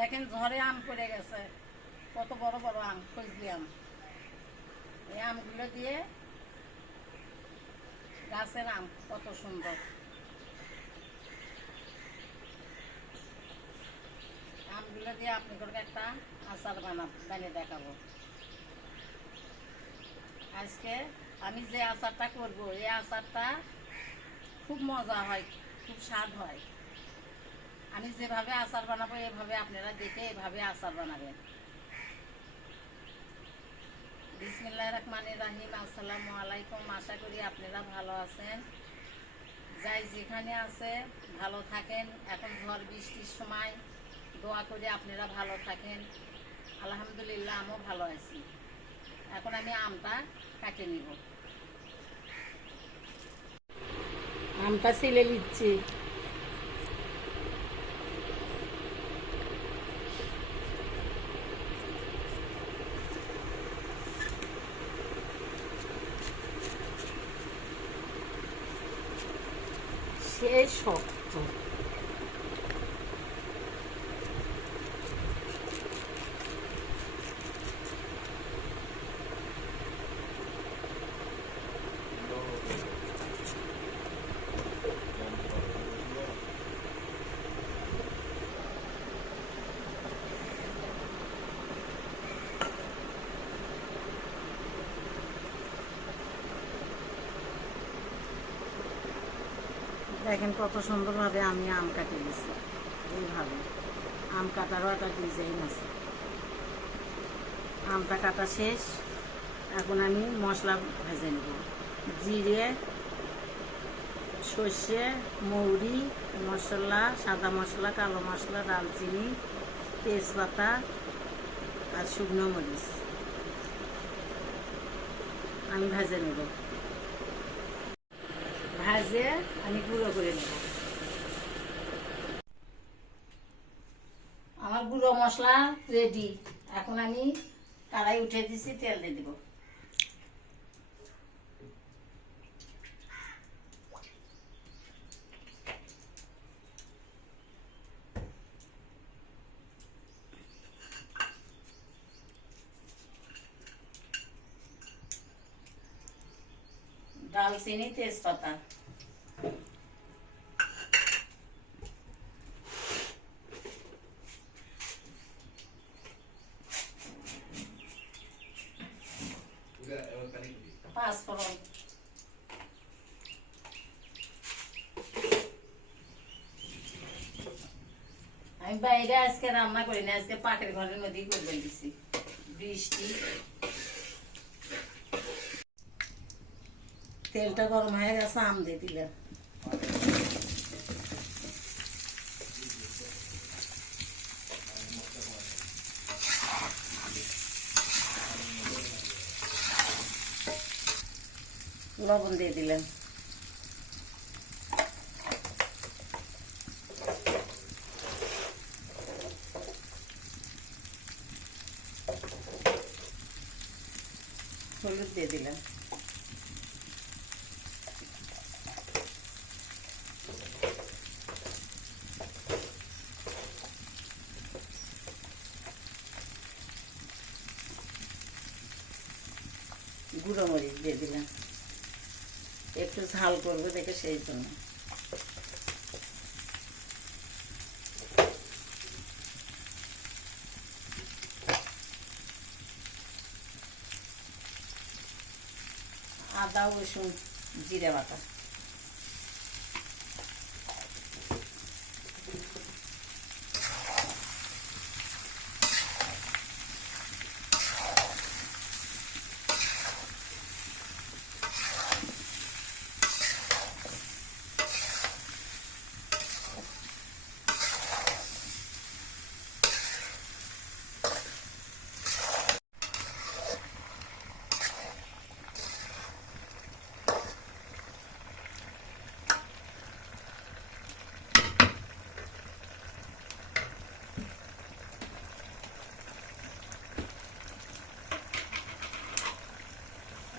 দেখেন ঝড়ে আম পড়ে গেছে, কত বড় বড় আম, ফজলি আম। এই আমগুলো দিয়ে গাছের আম কত সুন্দর। আমগুলো দিয়ে আপনাদেরকে একটা আচার বানিয়ে দেখাবো। আজকে আমি যে আচারটা করব, এই আচারটা খুব মজা হয়, খুব স্বাদ হয়। আমি যেভাবে আচার বানাবো এভাবে আপনারা দেখে এভাবে আচার বানাবেন। বিসমিল্লাহির রহমানির রহিম। আসসালামু আলাইকুম। আশা করি আপনারা ভালো আছেন। যাই যেখানে আছে ভালো থাকেন। এখন ঝড় বৃষ্টির সময়, দোয়া করি আপনারা ভালো থাকেন। আলহামদুলিল্লাহ আমিও ভালো আছি। এখন আমি আমটা কাটে নিব। আমটা ছিলে নিচ্ছি। সেই শক্ত। দেখেন কত সুন্দরভাবে আমি আম কাটে দিয়েছি। এইভাবে আম কাটারও একটা ডিজাইন আছে। আমটা কাটা শেষ। এখন আমি মশলা ভেজে নেব। জিরে, সর্ষে, মৌরি, মশলা, সাদা মশলা, কালো মশলা, দারচিনি, তেজপাতা আর শুকনো মরিচ আমি ভেজে নেব। ভেজে আমি গুঁড়ো করে নেব। আমার গুঁড়ো মশলা রেডি। এখন আমি কড়াই উঠে দিছি, তেল দিয়ে দিব। দারচিনি, তেজপাতা, পাঁচফোড়ন, আমি বাইরে আজকে রান্না করি না, আজকে পাকের ঘরের মধ্যেই করবেন দিছি। বৃষ্টি, তেলটা গরম হয়ে গেছে, আম দিয়ে দিলাম। লবণ দিয়ে দিলাম। হলুদ দিয়ে দিলাম। গুঁড়ো মরিচ দিয়ে দিলাম, একটু ঝাল করবো দেখে সেই জন্য। আদা, রসুন, জিরে বাটা,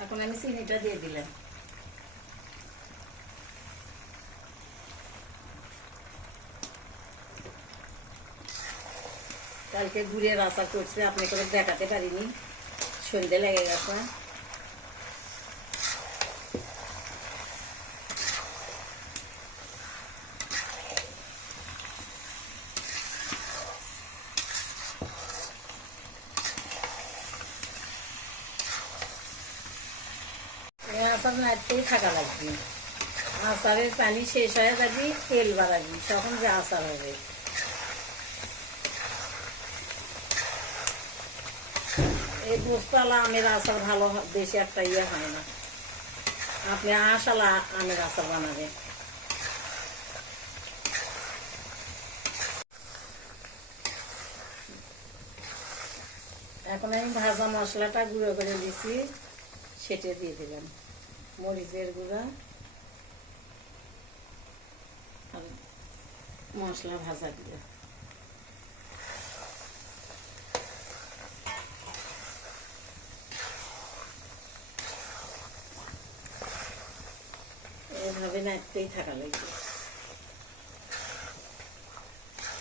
এখন আমি চিনিটা দিয়ে দিলাম। কালকে গুড়ের আচার করছে, আপনাকে দেখাতে পারিনি, সন্ধে লেগে গেছে। আচার নাড়তেই থাকা লাগবে, আচারের পানি শেষ হয়ে যাবি, তেল বাড়াবি, তখন যে আচার হবে। এই পোস্তওয়ালা আমের আচার ভালো, বেশি একটা ইয়ে হয় না। আপনি আঁশালা আমের আচার বানাবেন। এখন আমি ভাজা মশলাটা গুঁড়ো করে দিছি, সেটে দিয়ে দিলাম মরিচের গুঁড়া আর মশলা ভাজা দিয়ে। এভাবে নাড়তেই থাকা লাগবে,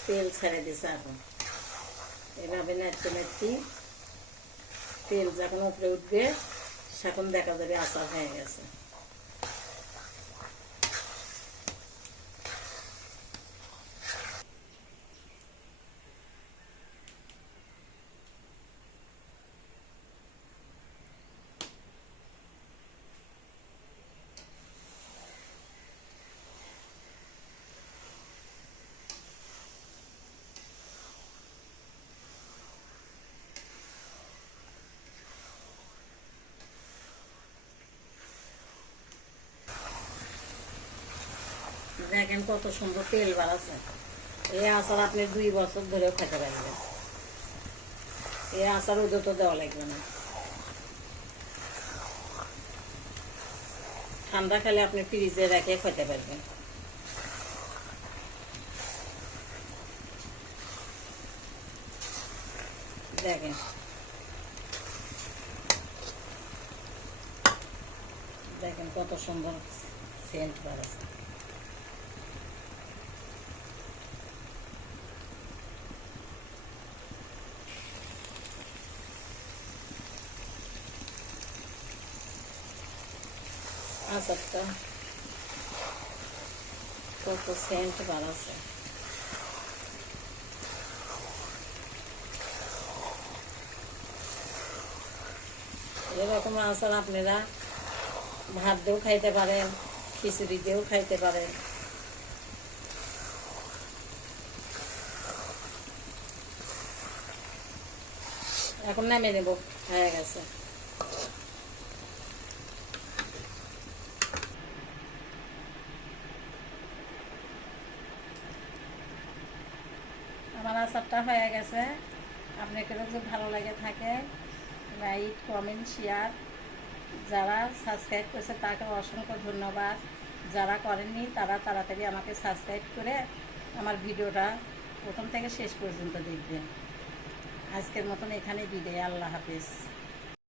তেল ছেড়ে দিছে। এখন এভাবে নাড়তে নাড়তেই তেল যখন উপরে উঠবে, তখন দেখা যাবে আচার হয়ে গেছে। দেখেন কত সুন্দর তেল বাড়াচ্ছে। এই আচার আপনি 2 বছর ধরেও খেতে পারবেন। এই আচার ওদের তো দেওয়া লাগবে না। ঠান্ডা খেলে আপনি ফ্রিজে রেখে খেতে পারবেন। দেখেন দেখেন কত সুন্দর সেন্ট বাড়াচ্ছে। আচারটা কত সেন্ট বাড়াচ্ছে। এরকম আচার আপনারা ভাত দিয়েও খাইতে পারেন, খিচুড়ি দিয়েও খাইতে পারেন। এখন নামিয়ে নেব, হয়ে গেছে। আমার আচারটা হয়ে গেছে। আপনাকে যদি ভালো লাগে থাকে, লাইক, কমেন্ট, শেয়ার। যারা সাবস্ক্রাইব করেছে তাকে অসংখ্য ধন্যবাদ। যারা করেননি তারা তাড়াতাড়ি আমাকে সাবস্ক্রাইব করে আমার ভিডিওটা প্রথম থেকে শেষ পর্যন্ত দেখবেন। আজকের মতন এখানে বিদায়। আল্লাহ হাফেজ।